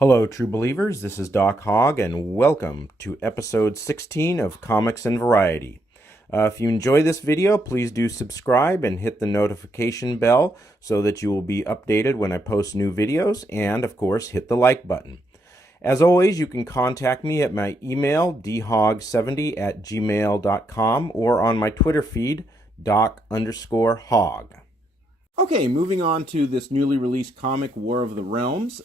Hello, true believers. This is Doc Hogg, and welcome to episode 16 of Comics and Variety. If you enjoy this video, please do subscribe and hit the notification bell so that you will be updated when I post new videos, and of course, hit the like button. As always, you can contact me at my email, dhog70@gmail.com, or on my Twitter feed, doc_hog. Okay, moving on to this newly released comic, War of the Realms.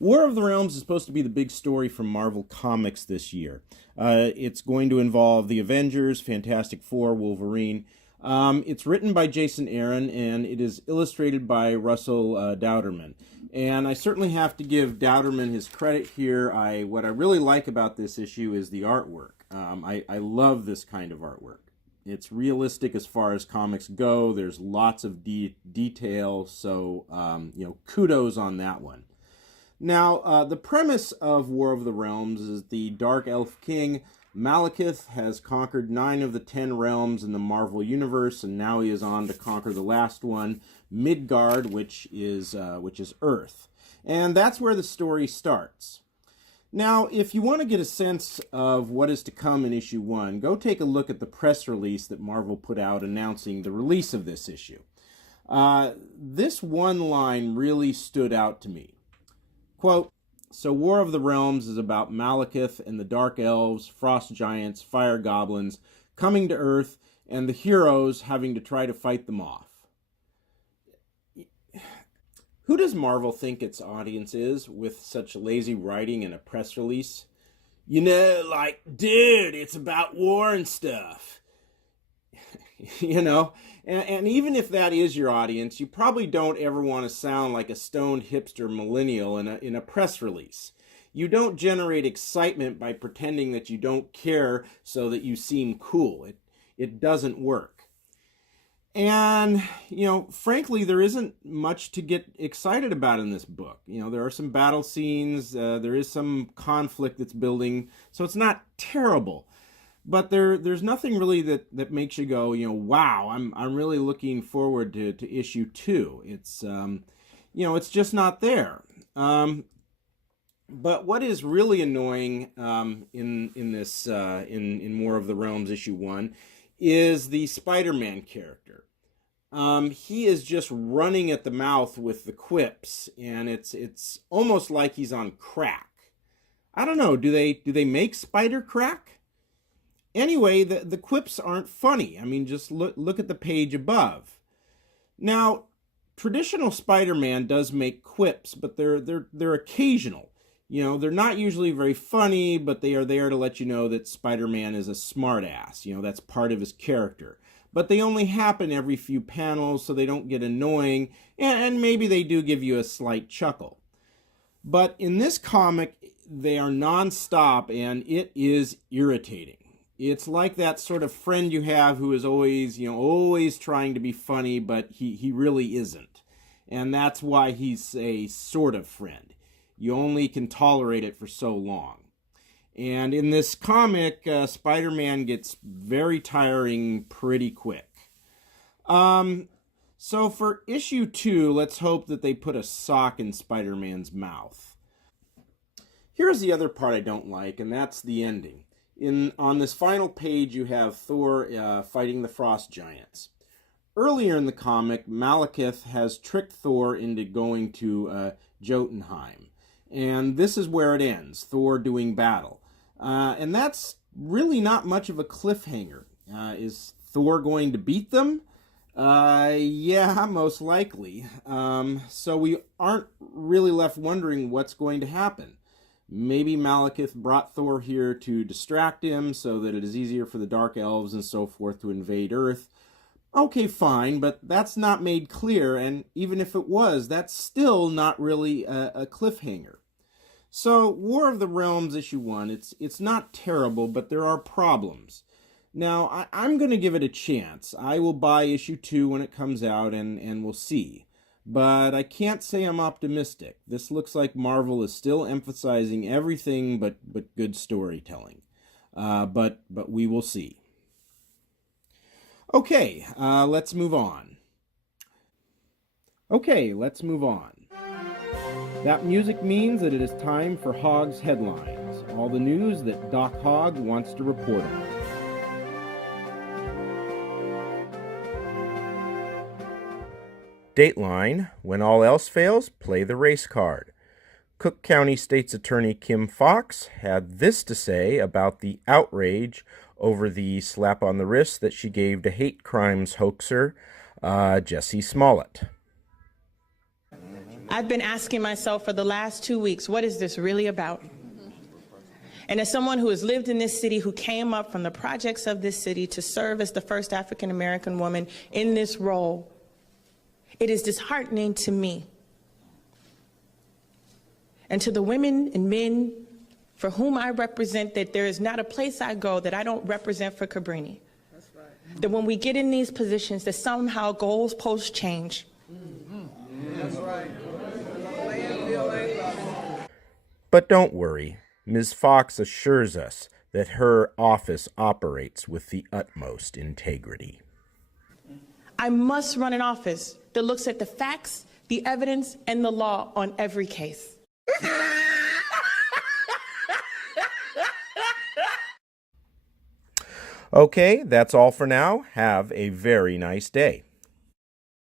War of the Realms is supposed to be the big story from Marvel Comics this year. It's going to involve the Avengers, Fantastic Four, Wolverine. It's written by Jason Aaron, and it is illustrated by Russell Dauterman. And I certainly have to give Dauterman his credit here. What I really like about this issue is the artwork. I love this kind of artwork. It's realistic as far as comics go. There's lots of detail, so kudos on that one. Now, the premise of War of the Realms is the Dark Elf King, Malekith, has conquered 9 of the 10 realms in the Marvel Universe, and now he is on to conquer the last one, Midgard, which is Earth. And that's where the story starts. Now, if you want to get a sense of what is to come in issue 1, go take a look at the press release that Marvel put out announcing the release of this issue. This one line really stood out to me. Quote, "So War of the Realms is about Malekith and the Dark Elves, Frost Giants, Fire Goblins coming to Earth, and the heroes having to try to fight them off." Who does Marvel think its audience is with such lazy writing in a press release? Dude, it's about war and stuff. And even if that is your audience, you probably don't ever want to sound like a stoned hipster millennial in a press release. You don't generate excitement by pretending that you don't care so that you seem cool. It doesn't work. And, frankly, there isn't much to get excited about in this book. There are some battle scenes, there is some conflict that's building, so it's not terrible. But there's nothing really that makes you go, wow, I'm really looking forward to issue 2. It's it's just not there. But what is really annoying in this in War of the Realms issue 1 is the Spider-Man character. He is just running at the mouth with the quips, and it's almost like he's on crack. I don't know. Do they make Spider-crack? Anyway, the quips aren't funny. I mean, just look at the page above. Now, traditional Spider-Man does make quips, but they're occasional. They're not usually very funny, but they are there to let you know that Spider-Man is a smartass. That's part of his character. But they only happen every few panels, so they don't get annoying, and maybe they do give you a slight chuckle. But in this comic, they are nonstop, and it is irritating. It's like that sort of friend you have who is always trying to be funny, but he really isn't. And that's why he's a sort of friend. You only can tolerate it for so long. And in this comic, Spider-Man gets very tiring pretty quick. So for issue 2, let's hope that they put a sock in Spider-Man's mouth. Here's the other part I don't like, and that's the ending. On this final page, you have Thor fighting the Frost Giants. Earlier in the comic, Malekith has tricked Thor into going to Jotunheim. And this is where it ends, Thor doing battle. And that's really not much of a cliffhanger. Is Thor going to beat them? Yeah, most likely. So we aren't really left wondering what's going to happen. Maybe Malekith brought Thor here to distract him so that it is easier for the Dark Elves and so forth to invade Earth. Okay, fine, but that's not made clear, and even if it was, that's still not really a cliffhanger. So, War of the Realms issue 1, it's not terrible, but there are problems. Now, I'm going to give it a chance. I will buy issue 2 when it comes out, and we'll see. But I can't say I'm optimistic. This looks like Marvel is still emphasizing everything but good storytelling. But we will see. Okay, let's move on. That music means that it is time for Hogg's Headlines, all the news that Doc Hogg wants to report on. Dateline, when all else fails, play the race card. Cook County State's Attorney Kim Foxx had this to say about the outrage over the slap on the wrist that she gave to hate crimes hoaxer Jesse Smollett. I've been asking myself for the last 2 weeks, what is this really about? And as someone who has lived in this city, who came up from the projects of this city to serve as the first African-American woman in this role, it is disheartening to me and to the women and men for whom I represent that there is not a place I go that I don't represent for Cabrini. That's right. That when we get in these positions, that somehow goalposts change. That's right. But don't worry, Ms. Foxx assures us that her office operates with the utmost integrity. I must run an office that looks at the facts, the evidence, and the law on every case. Okay, that's all for now. Have a very nice day.